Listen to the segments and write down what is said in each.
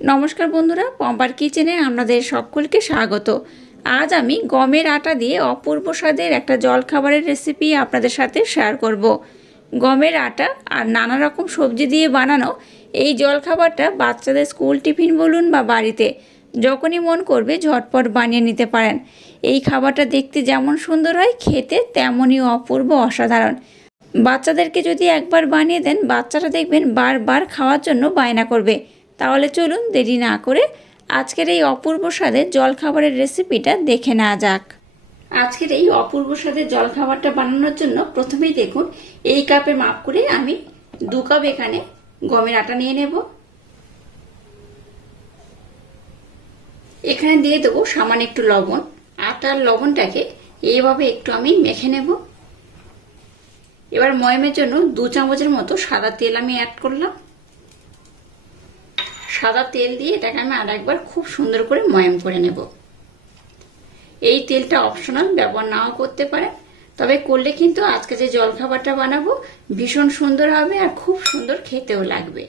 নমস্কার বন্ধুরা, পম্পার কিচেনে আপনাদের সকলকে স্বাগত। আজ আমি গমের আটা দিয়ে অপূর্ব স্বাদের একটা জলখাবারের রেসিপি আপনাদের সাথে শেয়ার করব। গমের আটা আর নানা রকম সবজি দিয়ে বানানো এই জলখাবারটা বাচ্চাদের স্কুল টিফিন বলুন বা বাড়িতে যখনই মন করবে ঝটপট বানিয়ে নিতে পারেন। এই খাবারটা দেখতে যেমন সুন্দর হয়, খেতে তেমনই অপূর্ব অসাধারণ। বাচ্চাদেরকে যদি একবার বানিয়ে দেন, বাচ্চারা দেখবেন বারবার খাওয়ার জন্য বায়না করবে। তাহলে চলুন দেরি না করে আজকের এই অপূর্ব স্বাদের জলখাবারের রেসিপিটা দেখে নেওয়া যাক। আজকের এই অপূর্ব স্বাদের জলখাবারটা বানানোর জন্য প্রথমেই দেখুন এই কাপে মাপ করে আমি 2 কাপ এখানে গমের আটা নিয়ে নেব। এখানে দিয়ে দেবো সামান্য একটু লবণ। আটার লবণটাকে এইভাবে একটু আমি মেখে নেব। এবার ময়মের জন্য 2 চামচের মতো সাদা তেল আমি অ্যাড করলাম। সাদা তেল দিয়ে এটাকে আমি আরেকবার খুব সুন্দর করে ময়ম করে নেব। এই তেলটা অপশনাল, ব্যবহার নাও করতে পারেন, তবে করলে কিন্তু আজকে যে জলখাবারটা বানাবো ভীষণ সুন্দর হবে আর খুব সুন্দর খেতেও লাগবে।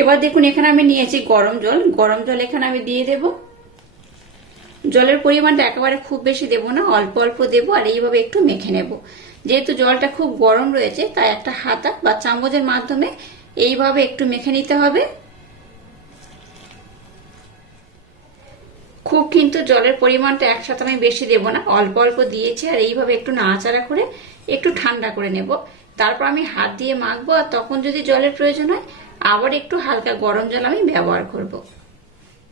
এবার দেখুন এখানে আমি নিয়েছি গরম জল। গরম জল এখানে আমি দিয়ে দেব। জলের পরিমাণটা একেবারে খুব বেশি দেব না, অল্প অল্প দেব আর এইভাবে একটু মেখে নেব। যেহেতু জলটা খুব গরম রয়েছে তাই একটা হাতা বা চামচের মাধ্যমে এইভাবে একটু মেখে নিতে হবে। খুব কিন্তু জলের পরিমাণটা একসাথে আমি বেশি দেব না, অল্প অল্প দিয়েছি আর এইভাবে একটু নাড়াচাড়া করে একটু ঠান্ডা করে নেব। তারপর আমি হাত দিয়ে মাখবো আর তখন যদি জলের প্রয়োজন হয় আবার একটু হালকা গরম জল আমি ব্যবহার করব।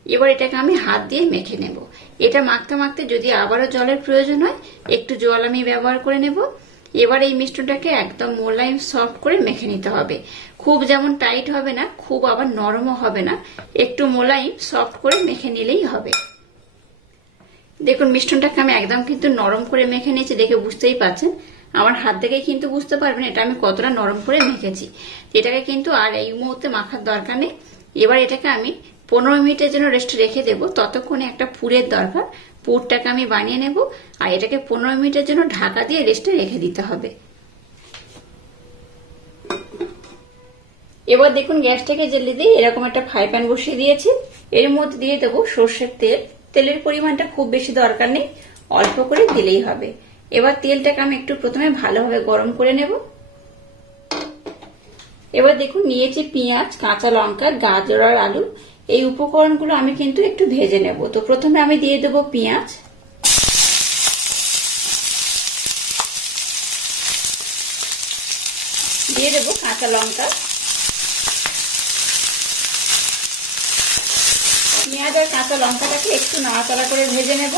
এবার এটাকে আমি হাত দিয়ে মেখে নেব। এটা মাখতে মাখতে যদি আবারও জলের প্রয়োজন হয় একটু জল আমি ব্যবহার করে নেব। এবার এই মিশ্রণটাকে একদম মোলায়েম সফট করে মেখে নিতে হবে। খুব যেমন টাইট হবে না, খুব আবার নরমও হবে না, একটু মোলায়েম সফট করে মেখে নিলেই হবে। দেখুন মিশ্রণটাকে আমি একদম কিন্তু নরম করে মেখে নিয়েছি, দেখে বুঝতেই পারছেন। আমার হাত দেখে কিন্তু বুঝতে পারবেন এটা আমি কতটা নরম করে মেখেছি। এটাকে কিন্তু আর এই মুহূর্তে মাখার দরকার নেই। এবার এটাকে আমি 15 মিনিটের জন্য রেস্টে রেখে দেবো। ততক্ষণে একটা পুরের দরকার, পুরটাকে আমি বানিয়ে নেব আর এটাকে 15 মিনিটের জন্য ঢাকা দিয়ে রেস্টে রেখে দিতে হবে। এবার দেখুন গ্যাসটাকে জ্বেলে দিয়ে এরকম একটা ফ্রাই প্যান বসিয়ে দিয়েছি। এর মধ্যে দিয়ে দেবো সর্ষের তেল। তেলের পরিমাণটা খুব বেশি দরকার নেই, অল্প করে দিলেই হবে। এবার তেলটাকে আমি একটু প্রথমে ভালোভাবে গরম করে নেব। এবার দেখুন নিয়েছি পেঁয়াজ, কাঁচা লঙ্কা, গাজর আর আলু। এই উপকরণগুলো আমি কিন্তু একটু ভেজে নেব। তো প্রথমে আমি দিয়ে দেবো পেঁয়াজ, দিয়ে দেবো কাঁচা লঙ্কা। পেঁয়াজ আর কাঁচা লঙ্কাটাকে একটু নাড়াচাড়া করে ভেজে নেব।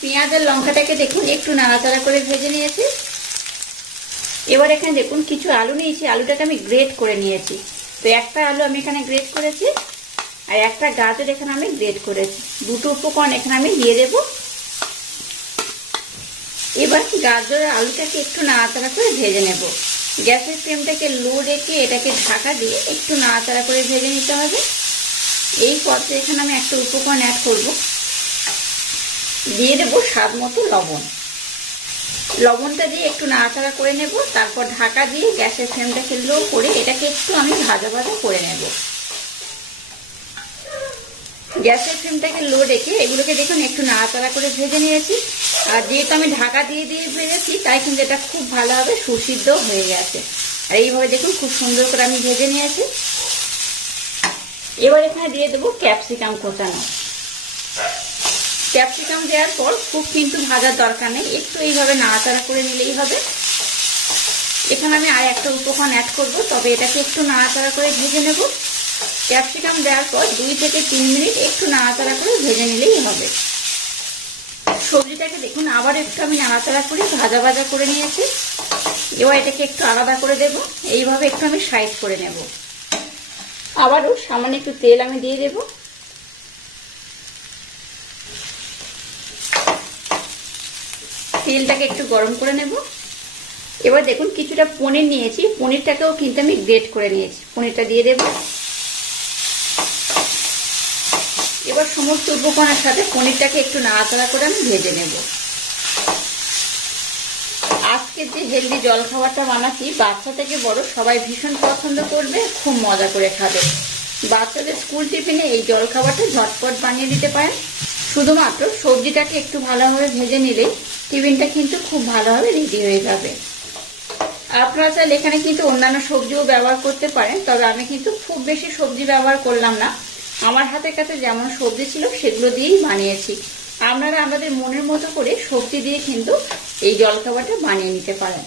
পেঁয়াজ আর লঙ্কাটাকে দেখুন একটু নাড়াচাড়া করে ভেজে নিয়েছি। এবার এখানে দেখুন কিছু আলু নিয়েছি, আলুটাকে আমি গ্রেট করে নিয়েছি। তো একটা আলু আমি এখানে গ্রেট করেছি আর একটা গাজর এখানে আমি গ্রেট করেছি। দুটো উপকরণ এখানে আমি দিয়ে দেব। এবার গাজর আর আলুটাকে একটু নাড়াচাড়া করে ভেজে নেব। গ্যাসের ফ্লেমটাকে লো রেখে এটাকে ঢাকা দিয়ে একটু নাড়াচাড়া করে ভেজে নিতে হবে। এই পর্যায়ে এখানে আমি একটা উপকরণ অ্যাড করব, দিয়ে দেবো স্বাদ মতো লবণ। লবণটা দিয়ে একটু নাড়াচাড়া করে নেব। তারপর ঢাকা দিয়ে গ্যাসের ফ্লেমটাকে লো করে এটাকে একটু আমি ভাজা ভাজা করে নেব। গ্যাসের ফ্লেমটাকে লো রেখে এগুলোকে দেখুন একটু নাড়াচাড়া করে ভেজে নিয়েছি। আর যেহেতু আমি ঢাকা দিয়ে দিয়ে ভেজেছি তাই কিন্তু এটা খুব ভালোভাবে সুসিদ্ধ হয়ে গেছে। আর এইভাবে দেখুন খুব সুন্দর করে আমি ভেজে নিয়েছি। এবার এখানে দিয়ে দেবো ক্যাপসিকাম কোচানো। ক্যাপসিকাম দেওয়ার পর খুব কিন্তু ভাজার দরকার নেই, একটু এইভাবে নাড়াচাড়া করে নিলেই হবে। এখানে আমি আর একটা উপকরণ অ্যাড করব, তবে এটাকে একটু নাড়াচাড়া করে ভেজে নেব। ক্যাপসিকাম দেওয়ার পর 2 থেকে 3 মিনিট একটু নাড়াচাড়া করে ভেজে নিলেই হবে। সবজিটাকে দেখুন আবার একটু আমি নাড়াচাড়া করে ভাজা ভাজা করে নিয়েছি। এবার এটাকে একটু আলাদা করে দেব। এইভাবে একটু আমি সাইড করে নেব। আবারও সামান্য একটু তেল আমি দিয়ে দেব। তেলটাকে একটু গরম করে নেব। এবার দেখুন কিছুটা পনির নিয়েছি, পনিরটাকেও কিন্তু আমি গ্রেট করে নিয়েছি। পনিরটা দিয়ে দেব। এবার সমস্ত উপকরণের সাথে পনিরটাকে একটু নাড়াচাড়া করে আমি ভেজে নেব। আজকে যে হেলদি জলখাবারটা বানাচ্ছি বাচ্চা থেকে বড় সবাই ভীষণ পছন্দ করবে, খুব মজা করে খাবে। বাচ্চাদের স্কুল টিফিনে এই জলখাবারটা ঝটপট বানিয়ে দিতে পারেন। শুধুমাত্র সবজিটাকে একটু ভালোভাবে ভেজে নিলে টিফিনটা কিন্তু খুব ভালোভাবে রেডি হয়ে যাবে। আপনারা চাইলে এখানে কিন্তু অন্যান্য সবজিও ব্যবহার করতে পারেন, তবে আমি কিন্তু খুব বেশি সবজি ব্যবহার করলাম না। আমার হাতের কাছে যেমন সবজি ছিল সেগুলো দিয়েই বানিয়েছি। আপনারা আমাদের মনের মতো করে সবজি দিয়ে কিন্তু এই জলখাবারটা বানিয়ে নিতে পারেন।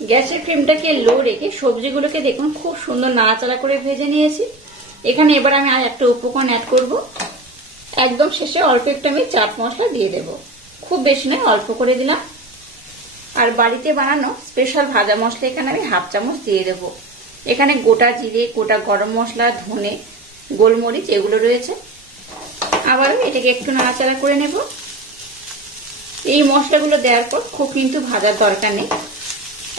গ্যাসের ফ্লেমটাকে লো রেখে সবজিগুলোকে দেখুন খুব সুন্দর নাড়াচাড়া করে ভেজে নিয়েছি। এখানে এবার আমি আর একটা উপকরণ অ্যাড করব। একদম শেষে অল্প একটু আমি চাট মশলা দিয়ে দেব, খুব বেশি নয়, অল্প করে দিলাম। আর বাড়িতে বানানো স্পেশাল ভাজা মশলা এখানে আমি হাফ চামচ দিয়ে দেব। এখানে গোটা জিরে, গোটা গরম মশলা, ধনে, গোলমরিচ এগুলো রয়েছে। আবারও এটাকে একটু নাড়াচাড়া করে নেব। এই মশলাগুলো দেওয়ার পর খুব কিন্তু ভাজার দরকার নেই,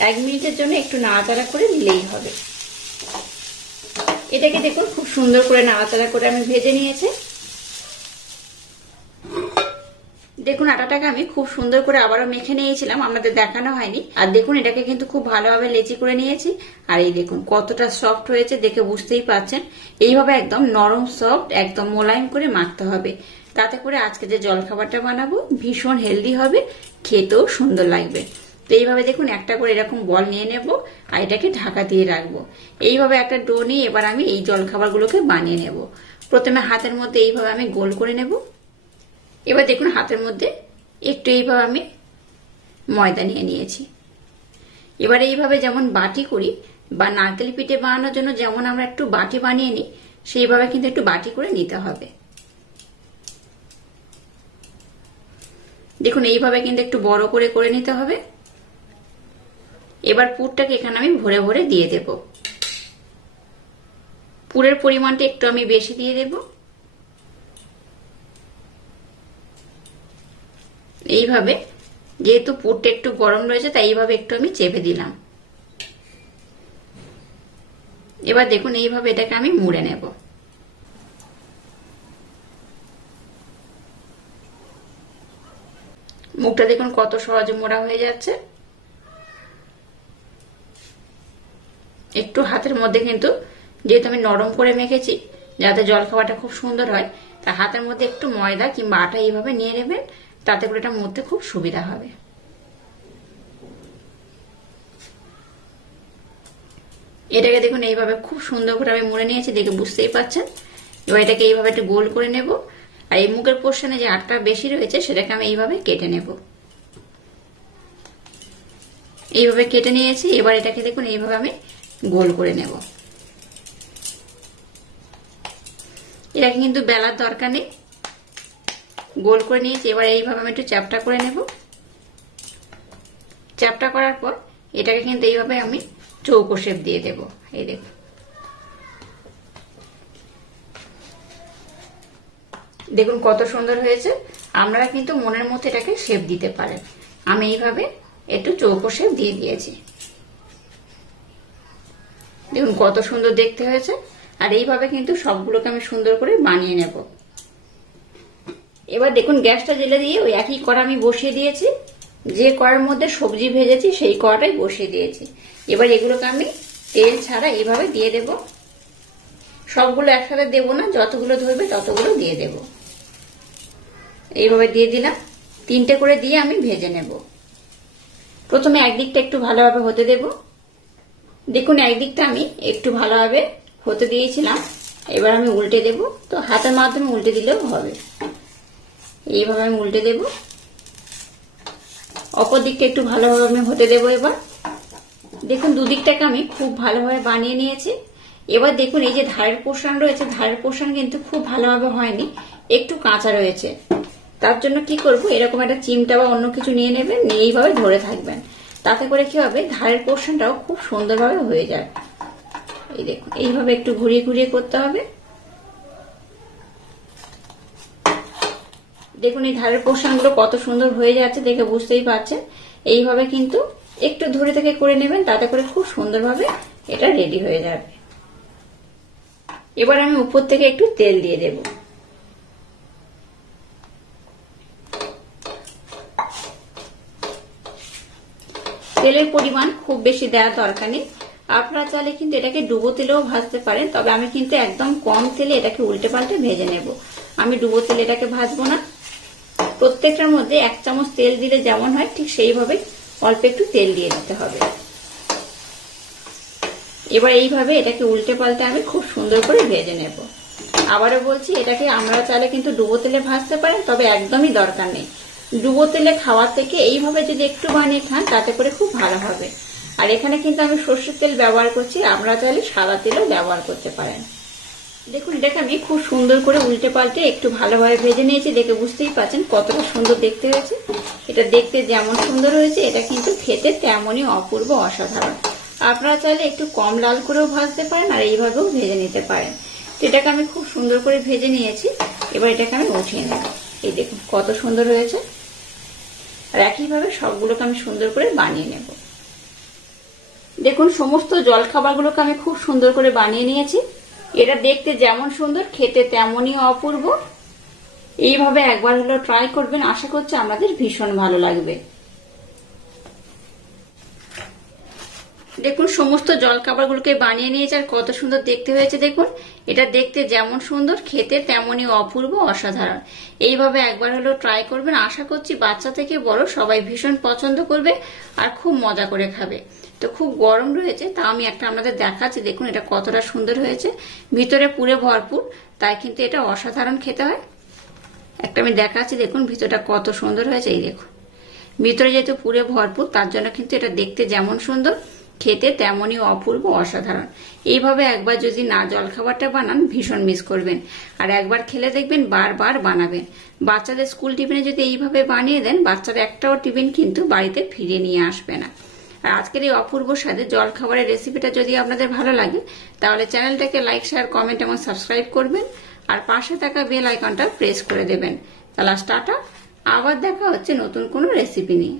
1 মিনিটের জন্য একটু নাড়াচাড়া করে নিলেই হবে। এটাকে দেখুন খুব সুন্দর করে নাড়াচাড়া করে আমি ভেজে নিয়েছি। দেখুন আটাটাকে আমি খুব সুন্দর করে আবারও মেখে নিয়েছিলাম, আমাদের দেখানো হয়নি। আর দেখুন এটাকে কিন্তু খুব ভালোভাবে লেচি করে নিয়েছি। আর এই দেখুন কতটা সফট হয়েছে, দেখে বুঝতেই পারছেন। এইভাবে একদম নরম সফট, একদম মোলায়েম করে মাখতে হবে। তাতে করে আজকে যে জলখাবারটা বানাবো ভীষণ হেলদি হবে, খেতেও সুন্দর লাগবে। তো এইভাবে দেখুন একটা করে এরকম বল নিয়ে নেব আর এটাকে ঢাকা দিয়ে রাখবো। এইভাবে একটা ডো নিয়ে এবার আমি এই জলখাবারগুলোকে বানিয়ে নেব। প্রথমে হাতের মধ্যে এইভাবে আমি গোল করে নেব। এবার দেখুন হাতের মধ্যে একটু এইভাবে আমি ময়দা নিয়ে নিয়েছি। এবার এইভাবে যেমন বাটি করি বা নারকেল পিঠে বানানোর জন্য যেমন আমরা একটু বাটি বানিয়ে নিই, সেইভাবে কিন্তু একটু বাটি করে নিতে হবে। দেখুন এইভাবে কিন্তু একটু বড় করে করে নিতে হবে। এবার পুরটাকে এখানে আমি ভরে ভরে দিয়ে দেব। পুরের পরিমাণটা একটু আমি বেশি দিয়ে দেব। এইভাবে যেহেতু পুরটা একটু গরম রয়েছে তাই এইভাবে একটু আমি চেপে দিলাম। এবার দেখুন এইভাবে এটাকে আমি মুড়ে নেব। মুখটা দেখুন কত সহজে মোড়া হয়ে যাচ্ছে। একটু হাতের মধ্যে কিন্তু যেহেতু আমি নরম করে মেখেছি যাতে জলখাবারটা খুব সুন্দর হয়, তা হাতের মধ্যে একটু ময়দা কিংবা আটা এইভাবে নিয়ে নেবেন, তাতে করে এটা মধ্যে খুব সুবিধা হবে। এটাকে দেখুন এইভাবে খুব সুন্দর করে আমি মুড়ে নিয়েছি, দেখে বুঝতেই পারছেন। এবার এটাকে এইভাবে একটু গোল করে নেব। আর এই মুখের পোর্শনে যে আটটা বেশি রয়েছে সেটাকে আমি এইভাবে কেটে নেব। এইভাবে কেটে নিয়েছি। এবার এটাকে দেখুন এইভাবে আমি গোল করে নেব। এটাকে কিন্তু বেলার দরকার নেই, গোল করে নিয়েছি। এবার এইভাবে আমি একটু চ্যাপটা করে নেব। চ্যাপটা করার পর এটাকে কিন্তু এইভাবে আমি চৌকো শেপ দিয়ে দেব। এই দেখুন দেখুন কত সুন্দর হয়েছে। আপনারা কিন্তু মনের মতো এটাকে শেপ দিতে পারেন। আমি এইভাবে একটু চৌকো শেপ দিয়ে দিয়েছি। দেখুন কত সুন্দর দেখতে হয়েছে। আর এইভাবে কিন্তু সবগুলোকে আমি সুন্দর করে বানিয়ে নেব। এবার দেখুন গ্যাসটা জ্বেলে দিয়ে ওই একই কড়া আমি বসিয়ে দিয়েছি। যে কড়ার মধ্যে সবজি ভেজেছি সেই কড়াটাই বসিয়ে দিয়েছি। এবার এগুলোকে আমি তেল ছাড়া এইভাবে দিয়ে দেব। সবগুলো একসাথে দেব না, যতগুলো ধরবে ততগুলো দিয়ে দেব। এইভাবে দিয়ে দিলাম। 3টে করে দিয়ে আমি ভেজে নেব। প্রথমে একদিকটা একটু ভালোভাবে হতে দেব। দেখুন একদিকটা আমি একটু ভালোভাবে হতে দিয়েছিলাম, এবার আমি উল্টে দেব। তো হাতের মাধ্যমে উল্টে দিলেও হবে। এইভাবে আমি উল্টে দেব। অপর দিকটা একটু ভালোভাবে আমি হতে দেব। এবার দেখুন দুদিকটাকে আমি খুব ভালোভাবে বানিয়ে নিয়েছি। এবার দেখুন এই যে ধারের পোর্শন রয়েছে, ধারের পোর্শন কিন্তু খুব ভালোভাবে হয়নি, একটু কাঁচা রয়েছে। তার জন্য কি করব, এরকম একটা চিমটা বা অন্য কিছু নিয়ে নেবেন, নিয়ে এইভাবে ধরে থাকবেন। তাতে করে কি হবে, ধারের পোর্শনটাও খুব সুন্দরভাবে হয়ে যায়। এই দেখুন এইভাবে একটু ঘুরিয়ে ঘুরিয়ে করতে হবে। দেখুন এই ধারের পোর্শনগুলো কত সুন্দর হয়ে যাচ্ছে, দেখে বুঝতেই পারছেন। এইভাবে কিন্তু একটু ধরে থেকে করে নেবেন, তাতে করে খুব সুন্দরভাবে এটা রেডি হয়ে যাবে। এবার আমি উপর থেকে একটু তেল দিয়ে দেব। তেলের পরিমাণ খুব বেশি দেওয়ার দরকার নেই। আপনারা চাইলে কিন্তু এটাকে ডুবো তেলেও ভাজতে পারেন, তবে আমি কিন্তু একদম কম তেলে এটাকে উল্টে পাল্টে ভেজে নেব। আমি ডুবো তেলে এটাকে ভাজবো না। প্রত্যেকটার মধ্যে 1 চামচ তেল দিলে যেমন হয় ঠিক সেইভাবে অল্প একটু তেল দিয়ে দিতে হবে। এবার এইভাবে এটাকে উল্টে পাল্টে আমি খুব সুন্দর করে ভেজে নেব। আবারও বলছি, এটাকে আমরা চাইলে কিন্তু ডুবো তেলে ভাজতে পারেন, তবে একদমই দরকার নেই। ডুবো তেলে খাওয়ার থেকে এইভাবে যদি একটু বানিয়ে খান তাতে করে খুব ভালো হবে। আর এখানে কিন্তু আমি সরষের তেল ব্যবহার করছি, আমরা চাইলে সাদা তেলও ব্যবহার করতে পারেন। দেখুন, এটাকে আমি খুব সুন্দর করে উল্টে পাল্টে একটু ভালোভাবে ভেজে নিয়েছি। দেখে বুঝতেই পারছেন কতটা সুন্দর দেখতে হয়েছে। এটা দেখতে যেমন সুন্দর হয়েছে, এটা কিন্তু খেতে তেমনই অপূর্ব অসাধারণ। আপনারা চাইলে একটু কম লাল করেও ভাজতে পারেন আর এইভাবেও ভেজে নিতে পারেন। তো এটাকে আমি খুব সুন্দর করে ভেজে নিয়েছি। এবার এটাকে আমি উঠিয়ে নেব। এই দেখুন কত সুন্দর হয়েছে। আর একইভাবে সবগুলোকে আমি সুন্দর করে বানিয়ে নেব। দেখুন, সমস্ত জলখাবারগুলোকে আমি খুব সুন্দর করে বানিয়ে নিয়েছি। এটা দেখতে যেমন সুন্দর, খেতে তেমনই অপূর্ব। এইভাবে একবার হলো ট্রাই করবেন, আশা করছি আমাদের ভীষণ ভালো লাগবে। দেখুন, সমস্ত জলখাবারগুলোকে বানিয়ে নিয়েছে আর কত সুন্দর দেখতে হয়েছে। দেখুন, এটা দেখতে যেমন সুন্দর, খেতে তেমনই অপূর্ব অসাধারণ। এইভাবে একবার হলো ট্রাই করবেন, আশা করছি বাচ্চা থেকে বড় সবাই ভীষণ পছন্দ করবে আর খুব মজা করে খাবে। তো খুব গরম রয়েছে, তা আমি একটা আপনাদের দেখাচ্ছি। দেখুন এটা কতটা সুন্দর হয়েছে, ভিতরে পুরে ভরপুর, তাই কিন্তু এটা অসাধারণ খেতে হয়। একটা আমি দেখাচ্ছি, দেখুন ভিতরটা কত সুন্দর হয়েছে। এই দেখুন, ভিতরে যেহেতু পুরে ভরপুর তার জন্য কিন্তু এটা দেখতে যেমন সুন্দর, খেতে তেমনই অপূর্ব অসাধারণ। এইভাবে একবার যদি না জলখাবারটা বানান ভীষণ মিস করবেন, আর একবার খেলে দেখবেন বারবার বানাবেন। বাচ্চাদের স্কুল টিফিনে যদি এইভাবে বানিয়ে দেন, বাচ্চারা একটাও টিফিন কিন্তু বাড়িতে ফিরে নিয়ে আসবে না। আর আজকের এই অপূর্ব স্বাদের জলখাবারের রেসিপিটা যদি আপনাদের ভালো লাগে তাহলে চ্যানেলটাকে লাইক, শেয়ার, কমেন্ট এবং সাবস্ক্রাইব করবেন আর পাশে থাকা বেল আইকনটা প্রেস করে দেবেন। তাহলে টাটা, আবার দেখা হচ্ছে নতুন কোনো রেসিপি নিয়ে।